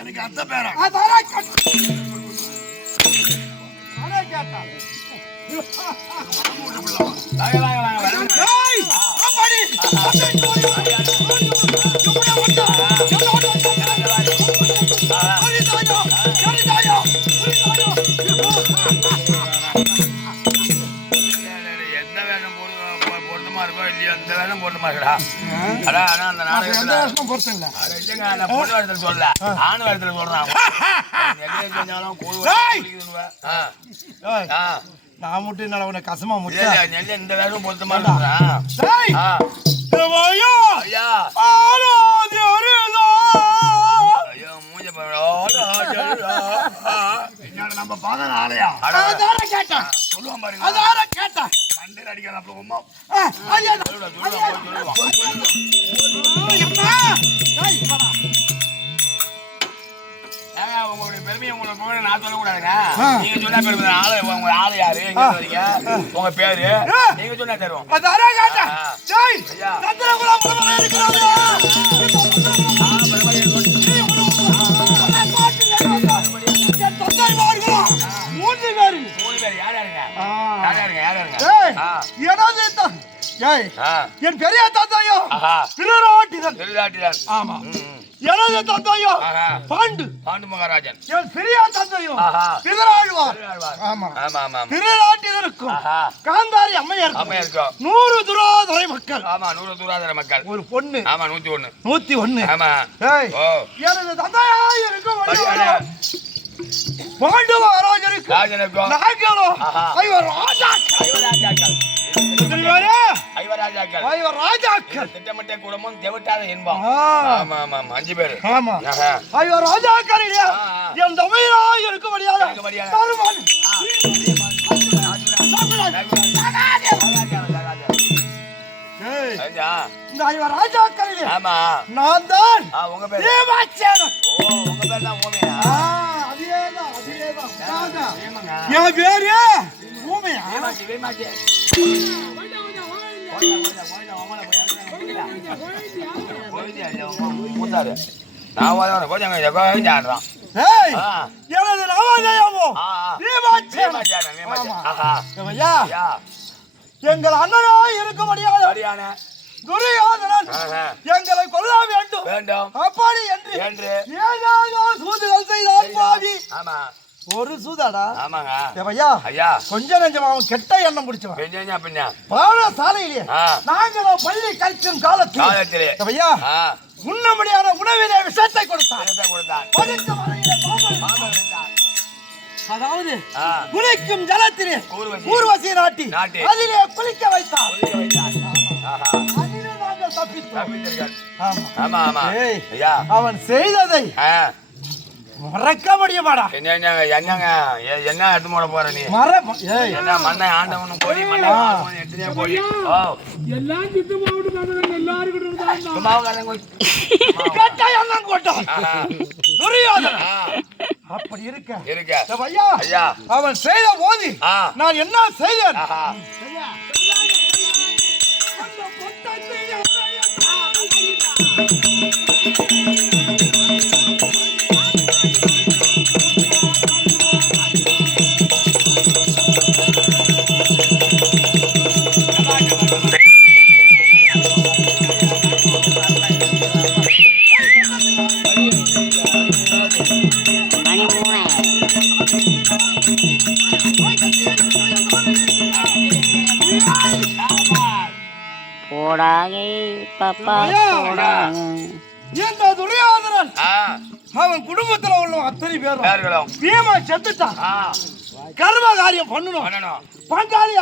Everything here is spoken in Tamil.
எனக்கு அத்த பேரா சொல்ல ஆணு வேடத்துல சொல்றான் நான் மட்டும் என்ன உன கசமா முடியல நெல்ல இந்த வேகம் பொருத்தமா நம்ம பாத ஆலையா கேட்டான் சொல்லுவான் பாருங்க அதார கேட்டான் கண்டே அடிக்காத அப்புறம் உமா உங்களுடைய பெருமையை உங்களுக்கு நான் சொல்லக்கூடாதுங்க. நீங்க சொன்னா பெருமை ஆளு உங்க ஆளு யாரு எங்க வரீங்க உங்க பேரு நீங்க சொன்னா தருவோம். என் பெரிய தாத்தாயோ திருராட்டிதான். ஆமா எனது தந்தையோ பாண்டு மகாராஜன். என் பெரிய தந்தையோ திருராழ்வார். ஆமா ஆமா ஆமா திருராட்டினருக்கும் காந்தாரி அம்மையாருக்கும் 100 துராதரை மக்கள். ஆமா 100 துராதரை மக்கள். ஒரு பொண்ணு. ஆமா 101. ஆமா எனது தந்தையா இருக்கும் பாண்டு மகாராஜனுக்கும் நாங்களும் ஐவர் ராஜாக்கள் திட்டமிட்ட குடும்பம் தெவிட்டாத என்போம். ஆமா ஆமா 5 பேர். ஆமா ஐயோ ராஜாக்களிலே என் தமிழா இருக்க முடியாது. இந்த ஐவர் ராஜாக்களிலே ஆமா நான் தான். உங்க பேர் தேவாச்சேனன். ஓ உங்க பேர் தான் ஊமையா? அதேதான் ராஜா. என் பேரு ஊமையா? வேமாச்சி எங்கள் அண்ணனா இருக்க முடியாது. துரியோதனன் எங்களை கொல்ல வேண்டும் அப்படி என்று ஏதாவது சூதுகள் செய்தான் பாவி. ஒரு சூதாடா? ஆமாங்க. ஐயா ஐயா கொஞ்சம் நெஞ்சமா அவன் கெட்ட எண்ணம் முடிச்சவன். பெஞ்சா பின்ன பாடசாலையிலே நாங்களும் பள்ளி கழிக்கும் காலத்திலே ஐயா உண்ணமுடியாத உணவிலே விஷத்தை கொடுத்தான். அதாவது குளிக்கும் ஜலத்திலே ஊர்வசி நாட்டி அதிலே குளிக்க வைத்தான். அவன் செய்ததை மறக்க முடியுமாடா? என்ன எடுத்து போட போற நீ? என்ன மண்ணை ஆண்டவனும் போய் மண்ணை எடுத்துட்டே போய் எல்லாம் சுத்து போட்டு எல்லாரும் அப்படி இருக்க ஐயா அவன் செய்த போது நான் என்ன செய்தேன்? அவன் குடும்பத்துல உள்ள அத்தனை பேரும் பீமா செத்துட்டான். கர்ம காரியம் பண்ணணும். பங்காளி